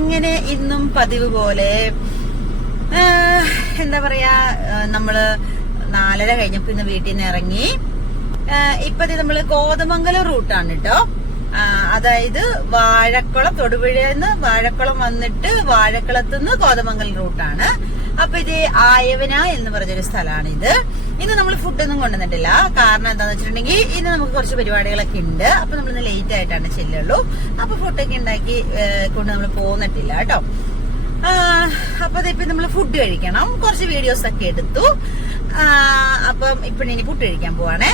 അങ്ങനെ ഇന്നും പതിവ് പോലെ എന്താ പറയാ, നമ്മള് 4:30 കഴിഞ്ഞപ്പോ ഇന്ന് വീട്ടിൽ നിന്ന് ഇറങ്ങി. ഇപ്പത് നമ്മള് കോതമംഗലം റൂട്ടാണ് കേട്ടോ. അതായത് വാഴക്കുളം, തൊടുപുഴന്ന് വാഴക്കുളം വന്നിട്ട് വാഴക്കുളത്തുനിന്ന് കോതമംഗലം റൂട്ടാണ്. അപ്പൊ ഇത് ആയവന എന്ന് പറഞ്ഞൊരു സ്ഥലമാണ് ഇത്. ഇന്ന് നമ്മൾ ഫുഡൊന്നും കൊണ്ടുവന്നിട്ടില്ല. കാരണം എന്താന്ന് വെച്ചിട്ടുണ്ടെങ്കിൽ ഇന്ന് നമുക്ക് കുറച്ച് പരിപാടികളൊക്കെ ഉണ്ട്. അപ്പൊ നമ്മളിന്ന് ലേറ്റ് ആയിട്ടാണ് ചെല്ലുള്ളൂ. അപ്പൊ ഫുഡൊക്കെ ഉണ്ടാക്കി കൊണ്ട് നമ്മൾ പോന്നിട്ടില്ല കേട്ടോ. അപ്പൊ അതിപ്പോ നമ്മള് ഫുഡ് കഴിക്കണം. കുറച്ച് വീഡിയോസ് ഒക്കെ എടുത്തു. അപ്പം ഇപ്പൊ ഇനി ഫുഡ് കഴിക്കാൻ പോവാണേ.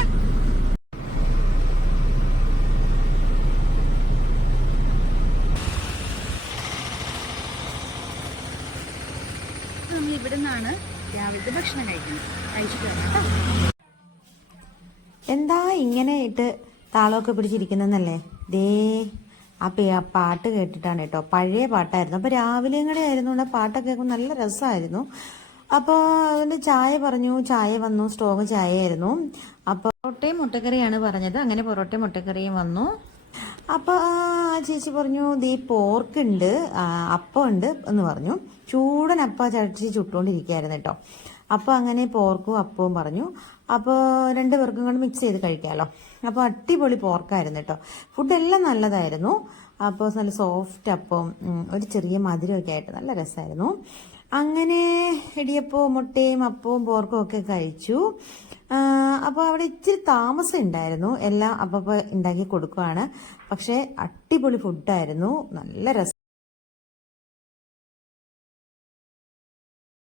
നമ്മൾ ഇവിടെ നിന്നാണ് രാവിലത്തെ ഭക്ഷണം കഴിച്ചിട്ട് എന്താ ഇങ്ങനെ ഇട്ട് താളമൊക്കെ പിടിച്ചിരിക്കുന്നല്ലേ? ദേ ആ പാട്ട് കേട്ടിട്ടാണ് കേട്ടോ. പഴയ പാട്ടായിരുന്നു. അപ്പൊ രാവിലെയും കൂടെ ആയിരുന്നു പാട്ടൊക്കെ കേൾക്കുമ്പോൾ നല്ല രസമായിരുന്നു. അപ്പോൾ അതുകൊണ്ട് ചായ പറഞ്ഞു, ചായ വന്നു, സ്ട്രോങ് ചായ ആയിരുന്നു. അപ്പോൾ പൊറോട്ടയും മുട്ടക്കറിയാണ് പറഞ്ഞത്. അങ്ങനെ പൊറോട്ടയും മുട്ടക്കറിയും വന്നു. അപ്പോൾ ആ ചേച്ചി പറഞ്ഞു, ദീ പോർക്കുണ്ട്, അപ്പം ഉണ്ട് എന്ന് പറഞ്ഞു. ചൂടൻ അപ്പം ചടിച്ച് ചുട്ടുകൊണ്ടിരിക്കുകയായിരുന്നു കേട്ടോ. അപ്പോൾ അങ്ങനെ പോർക്കും അപ്പവും പറഞ്ഞു. അപ്പോൾ 2 പേർക്കും കൂടെ മിക്സ് ചെയ്ത് കഴിക്കാമല്ലോ. അപ്പോൾ അടിപൊളി പോർക്കായിരുന്നു കേട്ടോ. ഫുഡെല്ലാം നല്ലതായിരുന്നു. അപ്പോൾ നല്ല സോഫ്റ്റ് അപ്പം, ഒരു ചെറിയ മധുരമൊക്കെ ആയിട്ട് നല്ല രസമായിരുന്നു. അങ്ങനെ ഇടിയപ്പവും മുട്ടയും അപ്പവും പോർക്കും ഒക്കെ കഴിച്ചു. അപ്പോൾ അവിടെ ഇച്ചിരി താമസം ഉണ്ടായിരുന്നു. എല്ലാം അപ്പം ഉണ്ടാക്കി കൊടുക്കുവാണ്. പക്ഷേ അടിപൊളി ഫുഡായിരുന്നു, നല്ല രസം.